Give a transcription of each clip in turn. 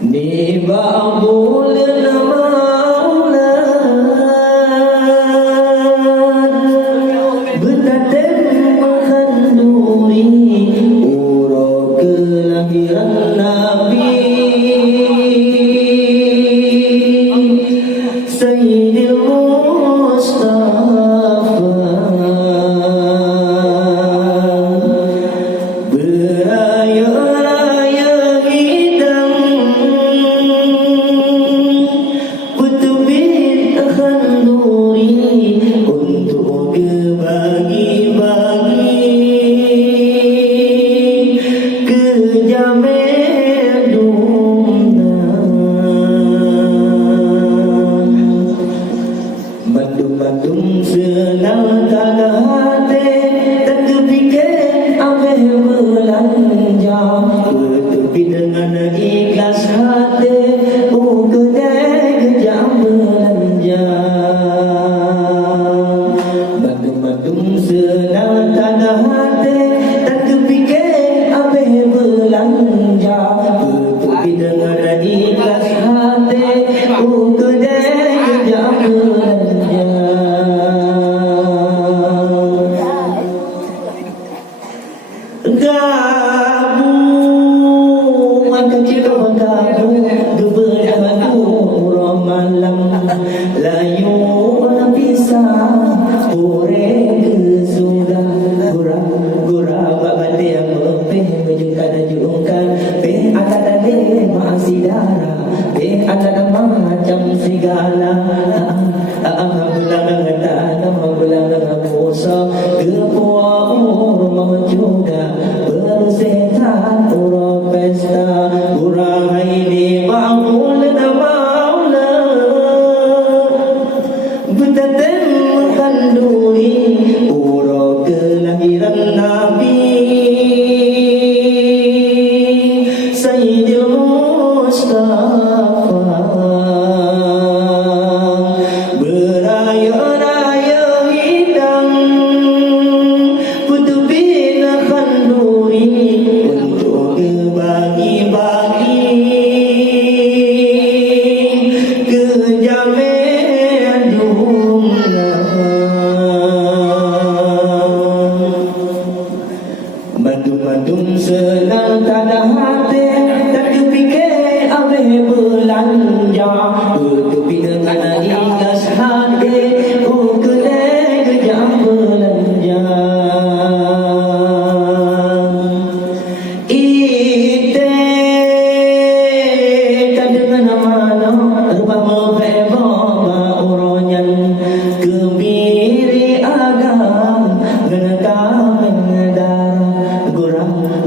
Ni ba'dul maulad bertatem menganduri urut kelahiran Nabi Sayyidil Mustafa beraya-raya hidang bertubit khanduri untuk berbagi-bagi kejamet Bandung-bandung senang tak ada hati tak terfikir apa belanja bertepi dengan ikhlas hati kedai kejam belanja Bandung-bandung senang tak ada hati tak terfikir apa belanja bertepi dengan ikhlas hati kedai kejam belanja gabung angkat kita bergabung geberdagu orang malam layu orang pisah ore kesudah gura babate yang mepeh menjungkan jungkan pe akan ada masih darah pe akan macam segala bulan ngata bulan ngapusa kepuah rumah juga bersetan urang pesta urang ini bangun maula bertatem menganduri urut kelahiran Nabi Sayyidil Mustafa beraya-raya hidang bertubit khanduri untuk berbagi-bagi kejamet dunia Bandung-bandung senang tak ada hati tak terfikir apa belanja bertepi dengan ikhlas hati kedai kejam belanja ite tak dengan mana rupah mebeba uronyan kemiri agam genekam darah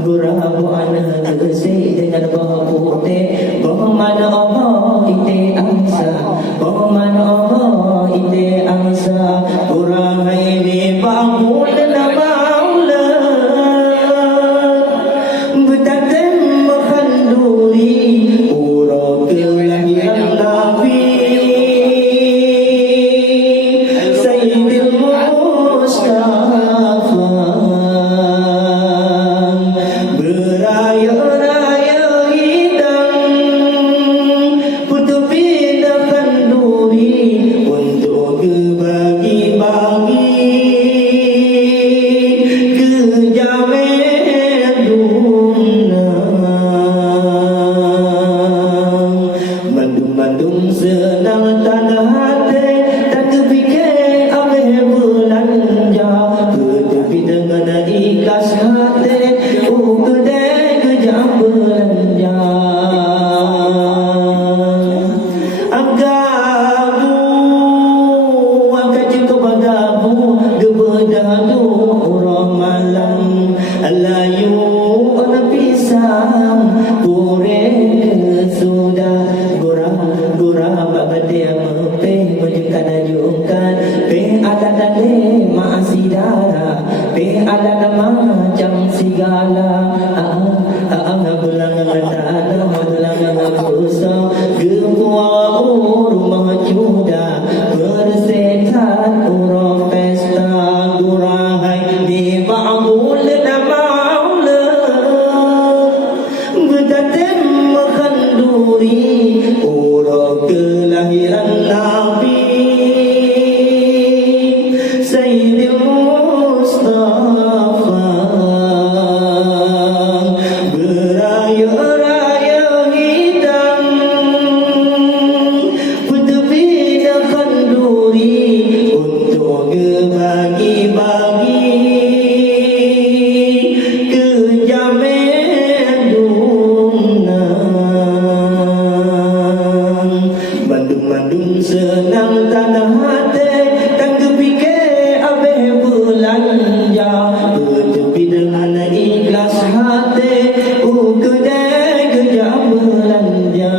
gurah buana gesi dengan bawah putih bawah mana Allah ite angsa bawah mana Allah ite angsa kurang ini bangun maula bertatem menganduri urut kelahiran Nabi Sayyidil Mustafa beraya-raya hidang bertubit khanduri untuk berbagi-bagi kejamet dunia Bandung-bandung senang tak ada hati tak terfikir apa belanja bertepi dengan ikhlas hati kedai kejam belanja gabung angkat juga bergabung geberdagu orang malam layu orang pisang pure sudah gurah babate yang mepeh menjungkan jungkan pe ada masih darah pe ada macam segala bulan ngata bulan ngapusa gepuah rumah juga bersetan urang pesta gurahai di ba'dul maula bertatem mengandung kanduri urang kelahiran Nabi Sayyidil Mustafa beraya-raya hitam bertepikan kanduri untuk bagi-bagi Bandung senang tanah hati tak kepikir habis belanja bertepi dengan ikhlas hati kedai kerja belanja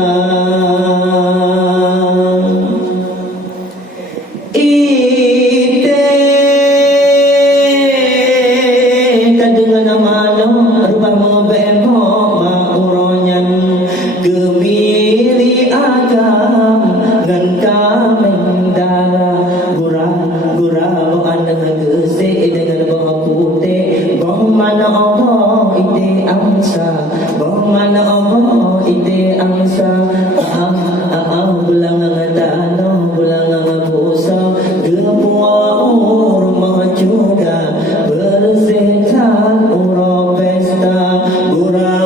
ite tak dengan amano rubah membebok mauronyan kebiri agam dan kameng darah gurau dengan gesek dengan bawah putih bawah mana Allah ite angsa bawah mana Allah ite angsa bulang tanah bulang busa gepuah rumah juga bersihkan urang pesta gurau